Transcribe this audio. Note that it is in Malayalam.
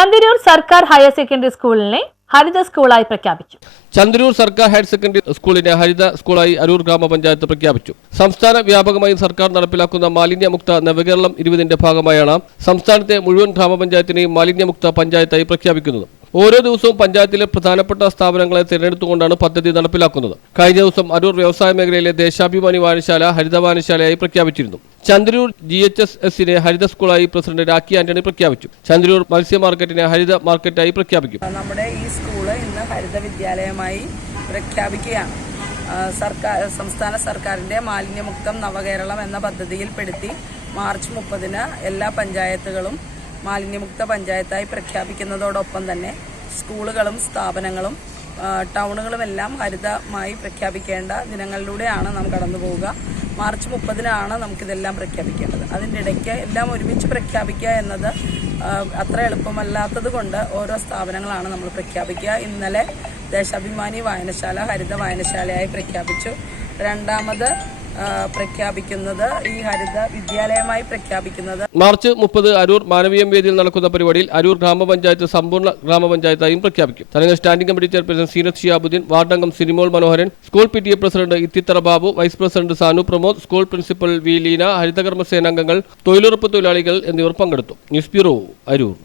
ചന്ദരൂർ സർക്കാർ ഹയർ സെക്കൻഡറി സ്കൂളിനെ ഹരിത സ്കൂളായി പ്രഖ്യാപിച്ചു. ചന്ദരൂർ സർക്കാർ ഹയർ സെക്കൻഡറി സ്കൂളിനെ ഹരിത സ്കൂളായി അരൂർ ഗ്രാമപഞ്ചായത്ത് പ്രഖ്യാപിച്ചു. സംസ്ഥാന വ്യാപകമായി സർക്കാർ നടപ്പിലാക്കുന്ന മാലിന്യമുക്ത നവകേരളം 20ന്റെ ഭാഗമായാണ് സംസ്ഥാനത്തെ മുഴുവൻ ഗ്രാമപഞ്ചായത്തിനെയും മാലിന്യമുക്ത പഞ്ചായത്തായി പ്രഖ്യാപിക്കുന്നത്. ഓരോ ദിവസവും പഞ്ചായത്തിലെ പ്രധാനപ്പെട്ട സ്ഥാപനങ്ങളെ തിരഞ്ഞെടുത്തുകൊണ്ടാണ് പദ്ധതി നടപ്പിലാക്കുന്നത്. കഴിഞ്ഞ ദിവസം അരൂർ വ്യവസായ മേഖലയിലെ ദേശാഭിമാനി വായനശാല ഹരിത വായനശാലയായി പ്രഖ്യാപിച്ചിരുന്നു. ചന്ദരൂർ GHSSനെ ഹരിത സ്കൂളായി പ്രസിഡന്റ് രാഖി ആന്റണി പ്രഖ്യാപിച്ചു. ചന്ദരൂർ മത്സ്യ മാർക്കറ്റിനെ ഹരിത മാർക്കറ്റായി പ്രഖ്യാപിക്കും. നമ്മുടെ ഈ സ്കൂള് ഇന്ന് ഹരിത വിദ്യാലയമായി പ്രഖ്യാപിക്കുകയാണ്. സംസ്ഥാന സർക്കാരിന്റെ മാലിന്യമുക്തം നവകേരളം എന്ന പദ്ധതിയിൽപ്പെടുത്തി മാർച്ച് 30-ന് എല്ലാ പഞ്ചായത്തുകളും മാലിന്യമുക്ത പഞ്ചായത്തായി പ്രഖ്യാപിക്കുന്നതോടൊപ്പം തന്നെ സ്കൂളുകളും സ്ഥാപനങ്ങളും ടൗണുകളുമെല്ലാം ഹരിതമായി പ്രഖ്യാപിക്കേണ്ട ദിനങ്ങളിലൂടെയാണ് നാം കടന്നു പോവുക. മാർച്ച് 30-നാണ് നമുക്കിതെല്ലാം പ്രഖ്യാപിക്കേണ്ടത്. അതിൻ്റെ ഇടയ്ക്ക് എല്ലാം ഒരുമിച്ച് പ്രഖ്യാപിക്കുക എന്നത് അത്ര എളുപ്പമല്ലാത്തത് കൊണ്ട് ഓരോ സ്ഥാപനങ്ങളാണ് നമ്മൾ പ്രഖ്യാപിക്കുക. ഇന്നലെ ദേശാഭിമാനി വായനശാല ഹരിത വായനശാലയായി പ്രഖ്യാപിച്ചു. രണ്ടാമത് പ്രഖ്യാപിക്കുന്നത് ഈ ഹരിത വിദ്യാലയമായി പ്രഖ്യാപിക്കുന്നത് മാർച്ച് 30 അരൂർ മാനവീയം വേദിയിൽ നടക്കുന്ന പരിപാടിയിൽ അരൂർ ഗ്രാമപഞ്ചായത്ത് സമ്പൂർണ്ണ ഗ്രാമപഞ്ചായത്തായും പ്രഖ്യാപിക്കും. Telangana standing committee chairperson Seenath Shiyabuddin, വാർഡംഗം Sinimol Manoharan, school PTA president Ithithara Babu, vice president Sanu Pramod, school principal V Leena, ഹരിതകർമ്മ സേനാംഗങ്ങൾ, തൊഴിലുറപ്പ് തൊഴിലാളികൾ എന്നിവർ പങ്കെടുത്തു. News bureau, Aroor.